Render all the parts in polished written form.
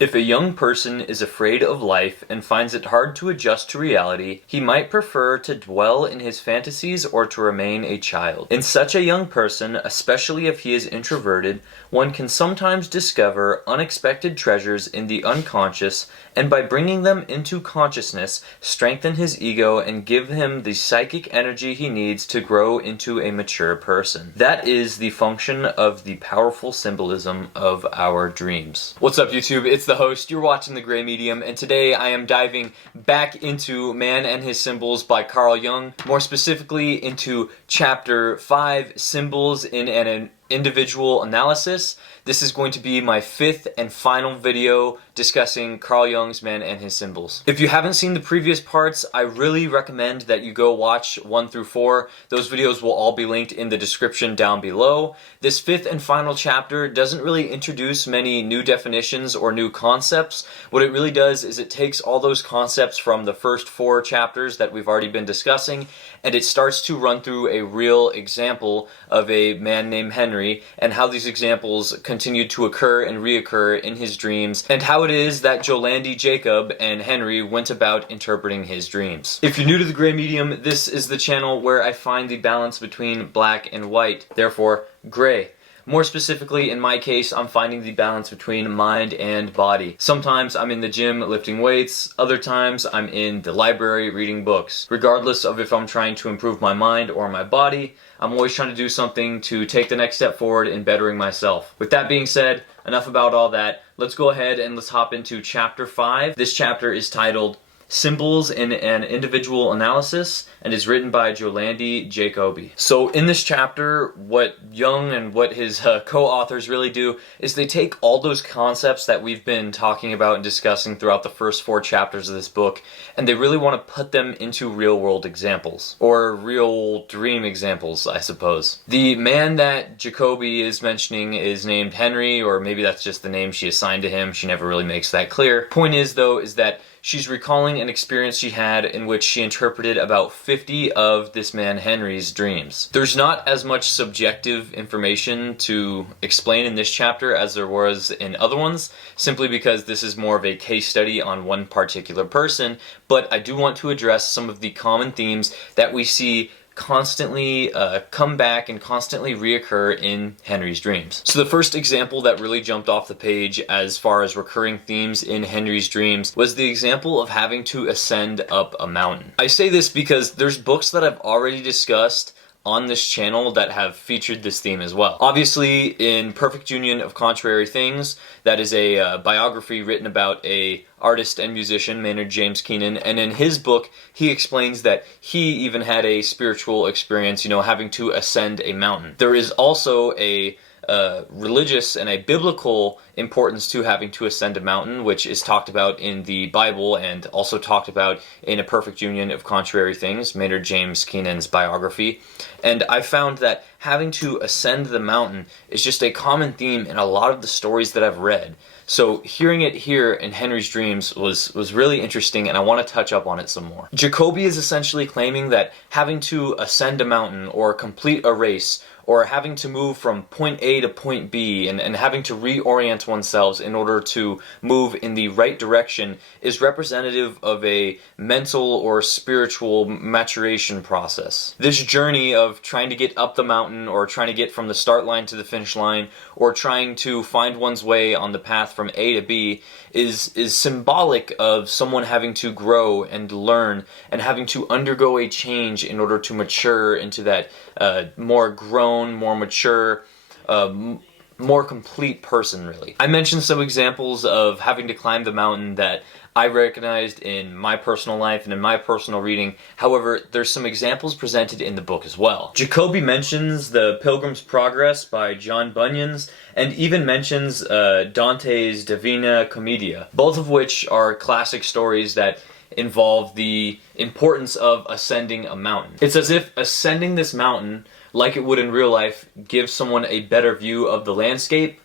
If a young person is afraid of life and finds it hard to adjust to reality, he might prefer to dwell in his fantasies or to remain a child. In such a young person, especially if he is introverted, one can sometimes discover unexpected treasures in the unconscious, and by bringing them into consciousness, strengthen his ego and give him the psychic energy he needs to grow into a mature person. That is the function of the powerful symbolism of our dreams. What's up, YouTube? It's the host. You're watching The Gray Medium, and today I am diving back into Man and His Symbols by Carl Jung, more specifically into Chapter 5, Symbols in an Individual Analysis. This is going to be my fifth and final video discussing Carl Jung's Man and His Symbols. If you haven't seen the previous parts, I really recommend that you go watch 1 through 4. Those videos will all be linked in the description down below. This fifth and final chapter doesn't really introduce many new definitions or new concepts. What it really does is it takes all those concepts from the first 4 chapters that we've already been discussing, and it starts to run through a real example of a man named Henry and how these examples continued to occur and reoccur in his dreams, and how it is that Jolandi, Jacob, and Henry went about interpreting his dreams. If you're new to the Gray Medium, this is the channel where I find the balance between black and white, therefore gray. More specifically, in my case, I'm finding the balance between mind and body. Sometimes I'm in the gym lifting weights, other times I'm in the library reading books. Regardless of if I'm trying to improve my mind or my body, I'm always trying to do something to take the next step forward in bettering myself. With that being said, enough about all that. Let's go ahead and let's hop into Chapter 5. This chapter is titled Symbols in an Individual Analysis, and is written by Jolandi Jacobi. So in this chapter, what Jung and what his co-authors really do is they take all those concepts that we've been talking about and discussing throughout the first 4 chapters of this book, and they really want to put them into real-world examples, or real dream examples, I suppose. The man that Jacobi is mentioning is named Henry, or maybe that's just the name she assigned to him. She never really makes that clear. Point is, though, is that she's recalling an experience she had in which she interpreted about 50 of this man Henry's dreams. There's not as much subjective information to explain in this chapter as there was in other ones, simply because this is more of a case study on one particular person, but I do want to address some of the common themes that we see constantly come back and constantly reoccur in Henry's dreams. So the first example that really jumped off the page as far as recurring themes in Henry's dreams was the example of having to ascend up a mountain. I say this because there's books that I've already discussed on this channel that have featured this theme as well. Obviously, in Perfect Union of Contrary Things, that is a biography written about a artist and musician, Maynard James Keenan, and in his book, he explains that he even had a spiritual experience, having to ascend a mountain. There is also a religious and a biblical importance to having to ascend a mountain, which is talked about in the Bible and also talked about in A Perfect Union of Contrary Things, Maynard James Keenan's biography. And I found that having to ascend the mountain is just a common theme in a lot of the stories that I've read. So hearing it here in Henry's dreams was really interesting, and I want to touch up on it some more. Jacobi is essentially claiming that having to ascend a mountain or complete a race or having to move from point A to point B and having to reorient oneself in order to move in the right direction is representative of a mental or spiritual maturation process. This journey of trying to get up the mountain, or trying to get from the start line to the finish line, or trying to find one's way on the path from A to B is symbolic of someone having to grow and learn and having to undergo a change in order to mature into that more grown, more mature, more complete person, really. I mentioned some examples of having to climb the mountain that I recognized in my personal life and in my personal reading. However, there's some examples presented in the book as well. Jacobi mentions The Pilgrim's Progress by John Bunyan, and even mentions Dante's Divina Commedia, both of which are classic stories that involve the importance of ascending a mountain. It's as if ascending this mountain, like it would in real life, gives someone a better view of the landscape,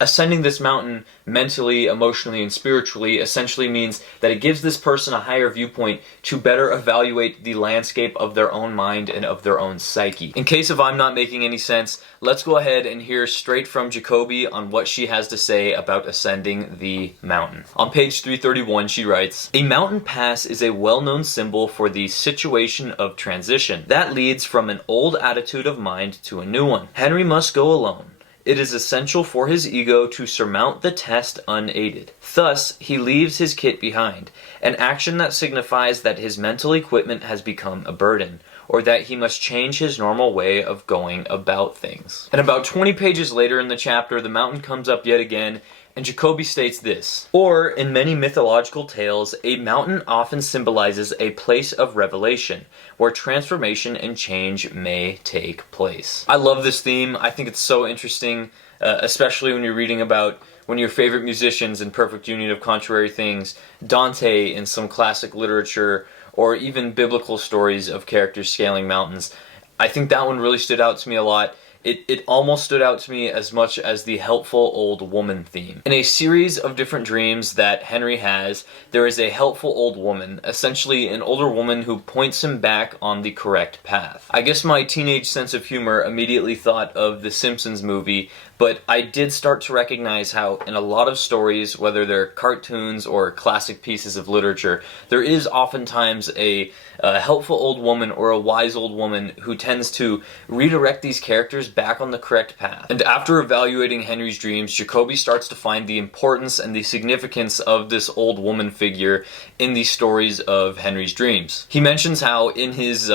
Ascending this mountain mentally, emotionally, and spiritually essentially means that it gives this person a higher viewpoint to better evaluate the landscape of their own mind and of their own psyche. In case if I'm not making any sense, let's go ahead and hear straight from Jacobi on what she has to say about ascending the mountain. On page 331, she writes, "A mountain pass is a well-known symbol for the situation of transition that leads from an old attitude of mind to a new one. Henry must go alone. It is essential for his ego to surmount the test unaided. Thus, he leaves his kit behind, an action that signifies that his mental equipment has become a burden, or that he must change his normal way of going about things." And about 20 pages later in the chapter, the mountain comes up yet again, and Jacobi states this: "Or, in many mythological tales, a mountain often symbolizes a place of revelation, where transformation and change may take place." I love this theme. I think it's so interesting, especially when you're reading about one of your favorite musicians in Perfect Union of Contrary Things, Dante in some classic literature, or even biblical stories of characters scaling mountains. I think that one really stood out to me a lot. It almost stood out to me as much as the helpful old woman theme. In a series of different dreams that Henry has, there is a helpful old woman, essentially an older woman who points him back on the correct path. I guess my teenage sense of humor immediately thought of the Simpsons movie, but I did start to recognize how in a lot of stories, whether they're cartoons or classic pieces of literature, there is oftentimes a helpful old woman or a wise old woman who tends to redirect these characters back on the correct path. And after evaluating Henry's dreams, Jacobi starts to find the importance and the significance of this old woman figure in the stories of Henry's dreams. He mentions how in his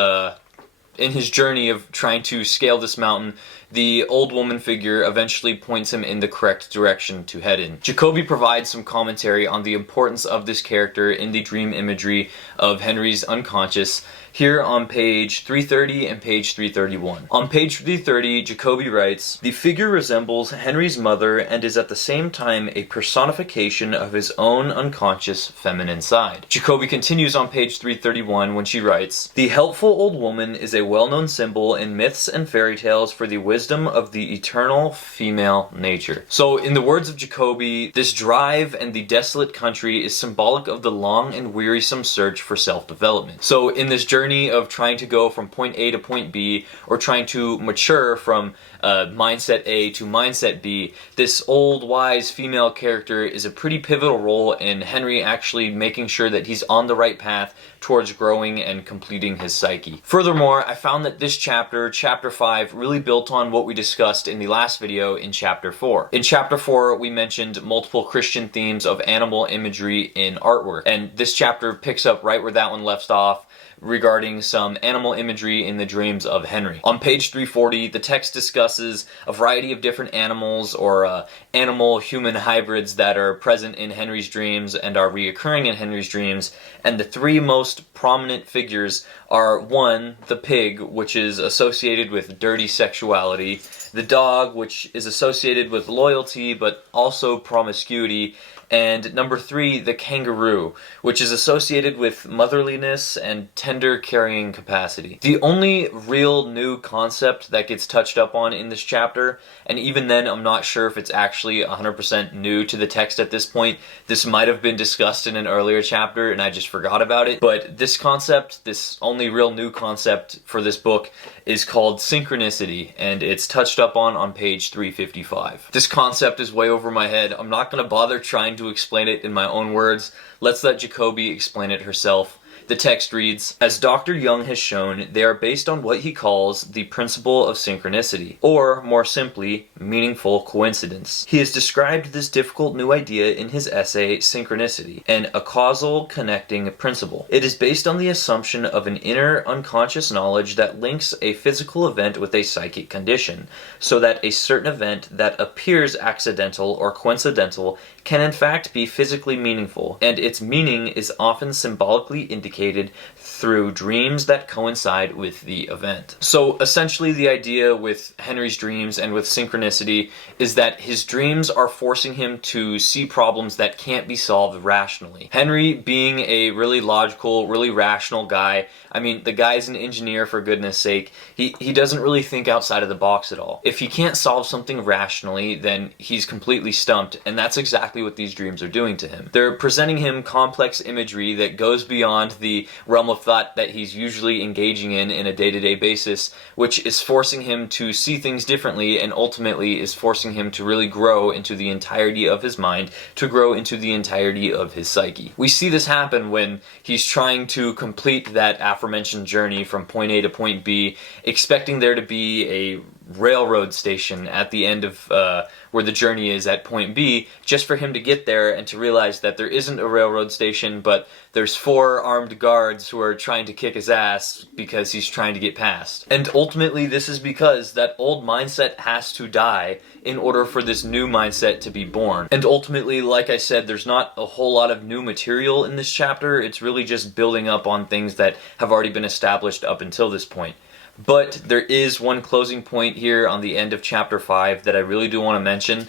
journey of trying to scale this mountain, the old woman figure eventually points him in the correct direction to head in. Jacobi provides some commentary on the importance of this character in the dream imagery of Henry's unconscious, here on page 330 and page 331. On page 330, Jacobi writes, "The figure resembles Henry's mother and is at the same time a personification of his own unconscious feminine side." Jacobi continues on page 331 when she writes, "The helpful old woman is a well-known symbol in myths and fairy tales for the wisdom of the eternal female nature." So in the words of Jacobi, this drive and the desolate country is symbolic of the long and wearisome search for self-development. So in this journey of trying to go from point A to point B, or trying to mature from mindset A to mindset B, this old wise female character is a pretty pivotal role in Henry actually making sure that he's on the right path towards growing and completing his psyche. Furthermore, I found that this chapter, chapter 5, really built on what we discussed in the last video in chapter 4. In chapter 4, we mentioned multiple Christian themes of animal imagery in artwork, and this chapter picks up right where that one left off, regarding some animal imagery in the dreams of Henry. On page 340, the text discusses a variety of different animals or animal-human hybrids that are present in Henry's dreams and are reoccurring in Henry's dreams, and the three most prominent figures are: 1, the pig, which is associated with dirty sexuality; the dog, which is associated with loyalty but also promiscuity; and number 3, the kangaroo, which is associated with motherliness and tender carrying capacity. The only real new concept that gets touched up on in this chapter, and even then I'm not sure if it's actually 100% new to the text at this point, this might have been discussed in an earlier chapter and I just forgot about it, but this concept, this only real new concept for this book, is called synchronicity, and it's touched up on page 355. This concept is way over my head. I'm not going to bother trying to explain it in my own words. Let's let Jacobi explain it herself. The text reads, "As Dr. Jung has shown, they are based on what he calls the principle of synchronicity, or, more simply, meaningful coincidence. He has described this difficult new idea in his essay, Synchronicity, and a causal connecting principle. It is based on the assumption of an inner unconscious knowledge that links a physical event with a psychic condition, so that a certain event that appears accidental or coincidental can in fact be physically meaningful, and its meaning is often symbolically indicated communicated through dreams that coincide with the event. So essentially the idea with Henry's dreams and with synchronicity is that his dreams are forcing him to see problems that can't be solved rationally. Henry, being a really logical, really rational guy, I mean, the guy's an engineer, for goodness sake, he doesn't really think outside of the box at all. If he can't solve something rationally, then he's completely stumped, and that's exactly what these dreams are doing to him. They're presenting him complex imagery that goes beyond the realm of thought that he's usually engaging in a day-to-day basis, which is forcing him to see things differently, and ultimately is forcing him to really grow into the entirety of his mind, to grow into the entirety of his psyche. We see this happen when he's trying to complete that aforementioned journey from point A to point B, expecting there to be a railroad station at the end of where the journey is at point B, just for him to get there and to realize that there isn't a railroad station, but there's 4 armed guards who are trying to kick his ass because he's trying to get past. And ultimately this is because that old mindset has to die in order for this new mindset to be born. And ultimately, like I said, there's not a whole lot of new material in this chapter. It's really just building up on things that have already been established up until this point. But there is one closing point here on the end of chapter 5 that I really do want to mention,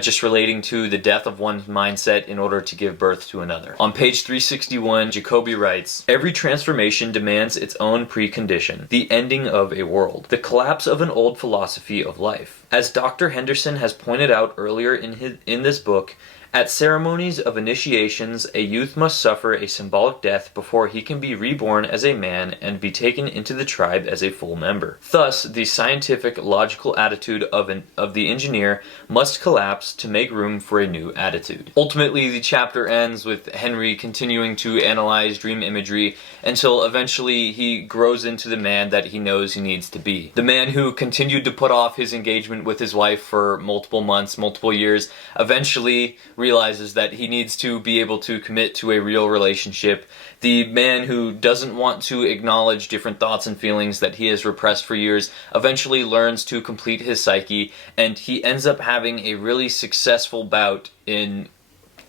just relating to the death of one's mindset in order to give birth to another. On page 361, Jacoby writes, "Every transformation demands its own precondition, the ending of a world, the collapse of an old philosophy of life. As Dr. Henderson has pointed out earlier in this book, at ceremonies of initiations, a youth must suffer a symbolic death before he can be reborn as a man and be taken into the tribe as a full member. Thus, the scientific, logical attitude of the engineer must collapse to make room for a new attitude." Ultimately, the chapter ends with Henry continuing to analyze dream imagery until eventually he grows into the man that he knows he needs to be. The man who continued to put off his engagement with his wife for multiple months, multiple years, eventually realizes that he needs to be able to commit to a real relationship. The man who doesn't want to acknowledge different thoughts and feelings that he has repressed for years eventually learns to complete his psyche, and he ends up having a really successful bout in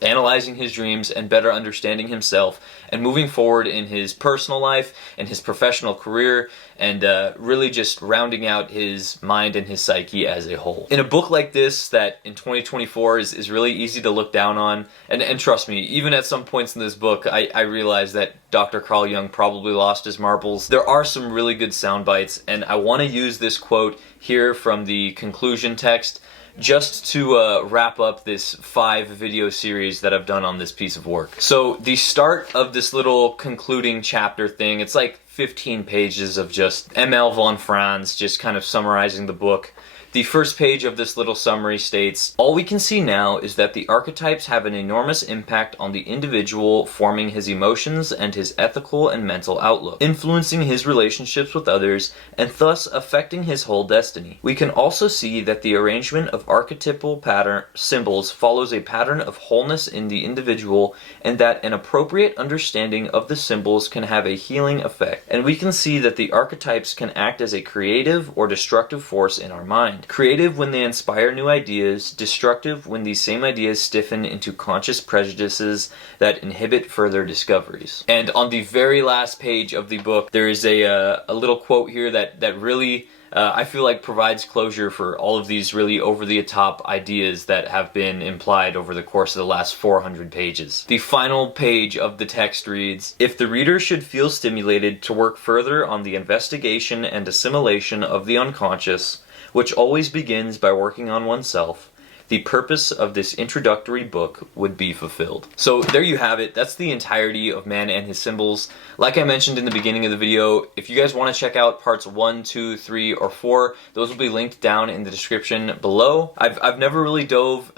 analyzing his dreams and better understanding himself and moving forward in his personal life and his professional career, and really just rounding out his mind and his psyche as a whole. In a book like this that in 2024 is really easy to look down on, and trust me, even at some points in this book I realized that Dr. Carl Jung probably lost his marbles, there are some really good sound bites, and I want to use this quote here from the conclusion text just to wrap up this 5 video series that I've done on this piece of work. So the start of this little concluding chapter thing, it's like 15 pages of just M.L. von Franz just kind of summarizing the book. The first page of this little summary states, "All we can see now is that the archetypes have an enormous impact on the individual, forming his emotions and his ethical and mental outlook, influencing his relationships with others, and thus affecting his whole destiny. We can also see that the arrangement of archetypal pattern symbols follows a pattern of wholeness in the individual, and that an appropriate understanding of the symbols can have a healing effect. And we can see that the archetypes can act as a creative or destructive force in our mind. Creative when they inspire new ideas, destructive when these same ideas stiffen into conscious prejudices that inhibit further discoveries." And on the very last page of the book, there is a little quote here that really I feel like provides closure for all of these really over-the-top ideas that have been implied over the course of the last 400 pages. The final page of the text reads, "If the reader should feel stimulated to work further on the investigation and assimilation of the unconscious, which always begins by working on oneself, the purpose of this introductory book would be fulfilled." So there you have it. That's the entirety of Man and His Symbols. Like I mentioned in the beginning of the video, if you guys want to check out parts 1, 2, 3, or 4, those will be linked down in the description below. I've never really dove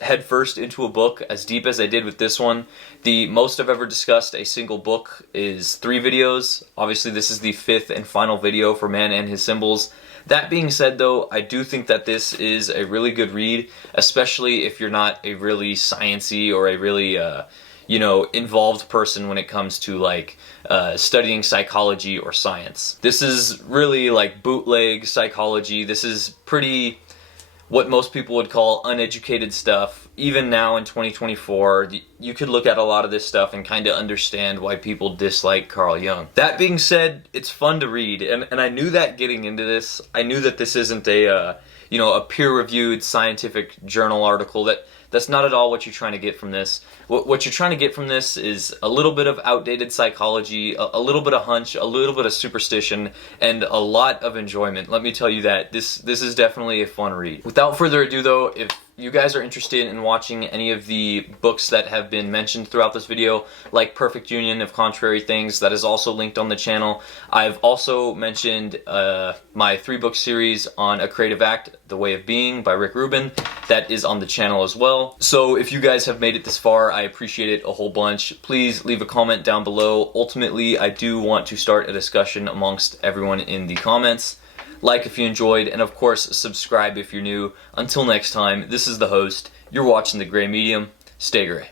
headfirst into a book as deep as I did with this one. The most I've ever discussed a single book is 3 videos. Obviously this is the 5th and final video for Man and His Symbols. That being said though, I do think that this is a really good read, especially if you're not a really sciencey or a really involved person when it comes to like studying psychology or science. This is really like bootleg psychology. This is pretty what most people would call uneducated stuff, even now in 2024, you could look at a lot of this stuff and kind of understand why people dislike Carl Jung. That being said, it's fun to read, and I knew that getting into this. I knew that this isn't a peer-reviewed scientific journal article. That's not at all what you're trying to get from this. What you're trying to get from this is a little bit of outdated psychology, a little bit of hunch, a little bit of superstition, and a lot of enjoyment. Let me tell you that. This is definitely a fun read. Without further ado though, if you guys are interested in watching any of the books that have been mentioned throughout this video, like Perfect Union of Contrary Things, that is also linked on the channel. I've also mentioned my 3-book series on A Creative Act, The Way of Being by Rick Rubin. That is on the channel as well. So if you guys have made it this far, I appreciate it a whole bunch. Please leave a comment down below. Ultimately, I do want to start a discussion amongst everyone in the comments. Like if you enjoyed, and of course, subscribe if you're new. Until next time, this is the host. You're watching The Gray Medium. Stay gray.